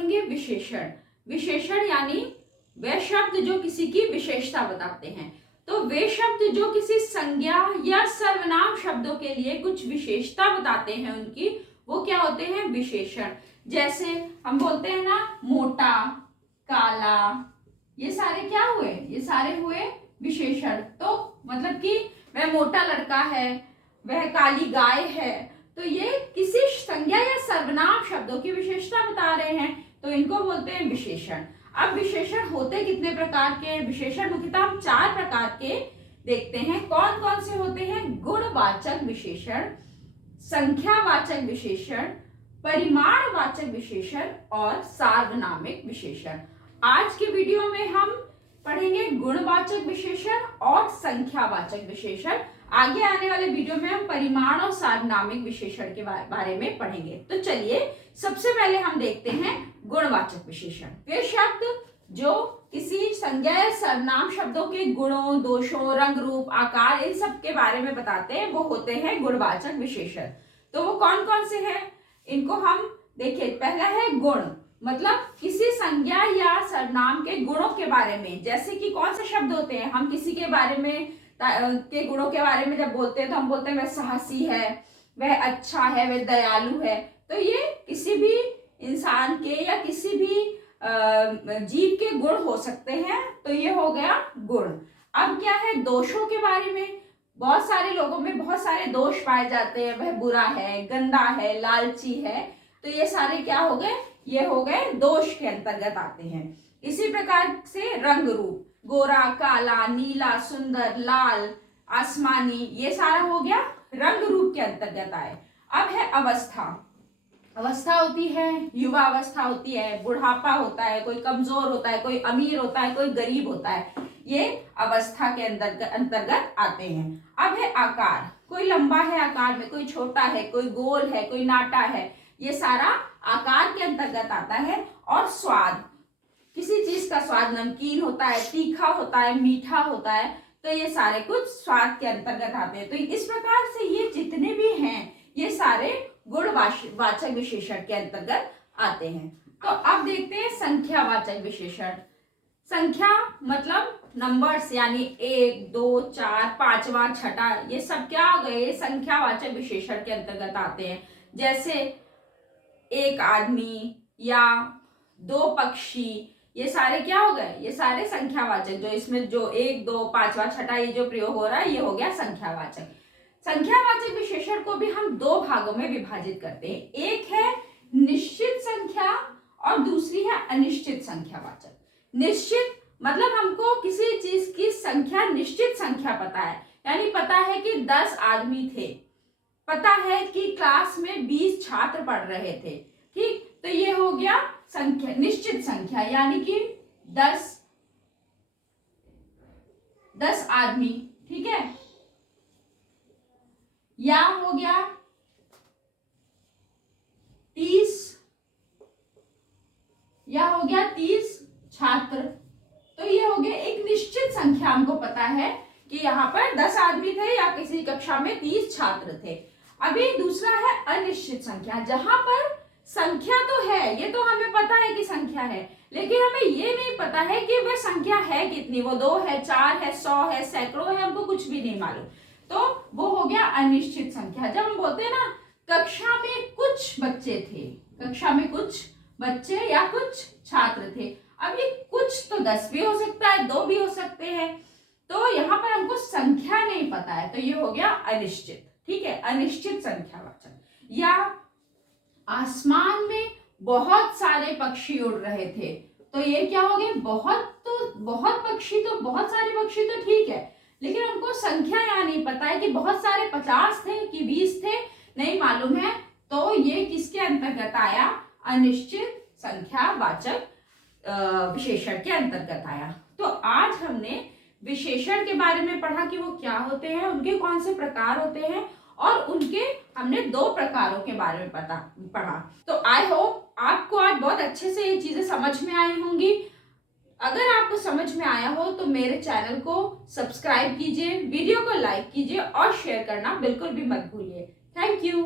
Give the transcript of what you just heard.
पढ़ेंगे विशेषण। विशेषण यानी वे शब्द जो किसी की विशेषता बताते हैं। तो वे शब्द जो किसी संज्ञा या सर्वनाम शब्दों के लिए कुछ विशेषता बताते हैं उनकी, वो क्या होते हैं? विशेषण। जैसे हम बोलते हैं ना, मोटा, काला, ये सारे क्या हुए? ये सारे हुए विशेषण। तो मतलब कि वह मोटा लड़का है, वह काली गाय है, तो ये किसी संज्ञा या सर्वनाम शब्दों की विशेषता बता रहे हैं, तो इनको बोलते हैं विशेषण। अब विशेषण होते कितने प्रकार के? विशेषण मुख्यतः हम 4 प्रकार के देखते हैं। कौन कौन से होते हैं? गुणवाचक विशेषण, संख्यावाचक विशेषण, परिमाणवाचक विशेषण और सार्वनामिक विशेषण। आज के वीडियो में हम पढ़ेंगे गुणवाचक विशेषण और संख्यावाचक विशेषण। आगे आने वाले वीडियो में हम परिमाण और सार्वनामिक विशेषण के बारे में पढ़ेंगे। तो चलिए सबसे पहले हम देखते हैं गुणवाचक विशेषण। वे शब्द जो किसी संज्ञा या सर्वनाम शब्दों के गुणों, दोषों, रंग, रूप, आकार, इन सब के बारे में बताते हैं, वो होते हैं गुणवाचक विशेषण। तो वो कौन कौन से हैं? इनको हम देखिए। पहला है गुण, मतलब किसी संज्ञा या सर्वनाम के गुणों के बारे में। जैसे कि कौन से शब्द होते हैं? हम किसी के बारे में के गुणों के बारे में जब बोलते हैं तो हम बोलते हैं वह साहसी है, वह अच्छा है, वह दयालु है। तो ये किसी भी इंसान के या किसी भी जीव के गुण हो सकते हैं, तो ये हो गया गुण। अब क्या है? दोषों के बारे में। बहुत सारे लोगों में बहुत सारे दोष पाए जाते हैं, वह बुरा है, गंदा है, लालची है, तो ये सारे क्या हो गए? ये हो गए दोष के अंतर्गत आते हैं। इसी प्रकार से रंग रूप, गोरा, काला, नीला, सुंदर, लाल, आसमानी, ये सारा हो गया रंग रूप के अंतर्गत आए। अब है अवस्था। अवस्था होती है, युवा अवस्था होती है, बुढ़ापा होता है, कोई कमजोर होता है, कोई अमीर होता है, कोई गरीब होता है, ये अवस्था के अंतर्गत आते हैं। अब है आकार। कोई लंबा है आकार में, कोई छोटा है, कोई गोल है, कोई नाटा है, ये सारा आकार के अंतर्गत आता है। और स्वाद, किसी चीज का स्वाद नमकीन होता है, तीखा होता है, मीठा होता है, तो ये सारे कुछ स्वाद के अंतर्गत आते हैं। तो इस प्रकार से ये जितने भी हैं, ये सारे गुणवाचक विशेषण के अंतर्गत आते हैं। तो अब देखते हैं संख्यावाचक विशेषण। संख्या मतलब नंबर्स, यानी 1, 2, 4, 5वां, 6ठा, ये सब क्या हो गए? ये संख्यावाचक विशेषण के अंतर्गत आते हैं। जैसे एक आदमी या 2 पक्षी, ये सारे क्या हो गए? ये सारे संख्यावाचक। जो इसमें जो 1, 2, 5वां, 6ठा ये जो प्रयोग हो रहा है, ये हो गया संख्यावाचक। संख्यावाचक विशेषण को भी हम 2 भागों में विभाजित करते हैं। एक है निश्चित संख्या और दूसरी है अनिश्चित संख्यावाचक। निश्चित मतलब हमको किसी चीज की संख्या, निश्चित संख्या पता है, यानी पता है कि 10 आदमी थे, पता है कि क्लास में 20 छात्र पढ़ रहे थे, ठीक। तो ये हो गया संख्या, निश्चित संख्या, यानी कि 10 आदमी, ठीक है। या हो गया 30, या हो गया 30 छात्र। तो ये हो गया एक निश्चित संख्या, हमको पता है कि यहाँ पर 10 आदमी थे या किसी कक्षा में 30 छात्र थे। अभी दूसरा है अनिश्चित संख्या, जहां पर संख्या तो है, ये तो हमें पता है कि संख्या है, लेकिन हमें ये नहीं पता है कि वह संख्या है कितनी, वो 2 है, 4 है, 100 है, सैकड़ों है, हमको कुछ भी नहीं मालूम। तो वो हो गया अनिश्चित संख्या। जब हम बोलते हैं ना कक्षा में कुछ बच्चे थे, कक्षा में कुछ बच्चे या कुछ छात्र थे, अब ये कुछ तो 10 भी हो सकता है, 2 भी हो सकते हैं, तो यहाँ पर हमको संख्या नहीं पता है, तो ये हो गया अनिश्चित, ठीक है, अनिश्चित संख्यावाचक। या आसमान में बहुत सारे पक्षी उड़ रहे थे, तो ये क्या हो गया? बहुत पक्षी, तो बहुत सारे पक्षी तो ठीक है, लेकिन हमको संख्या यहाँ नहीं पता है कि बहुत सारे 50 थे कि 20 थे, नहीं मालूम है, तो ये किसके अंतर्गत आया? अनिश्चित संख्यावाचक विशेषण के अंतर्गत आया। तो आज हमने विशेषण के बारे में पढ़ा कि वो क्या होते हैं, उनके कौन से प्रकार होते हैं, और उनके हमने 2 प्रकारों के बारे में पढ़ा। तो आई होप आपको आज बहुत अच्छे से ये चीजें समझ में आई होंगी। अगर आपको समझ में आया हो तो मेरे चैनल को सब्सक्राइब कीजिए, वीडियो को लाइक कीजिए और शेयर करना बिल्कुल भी मत भूलिए। Thank you.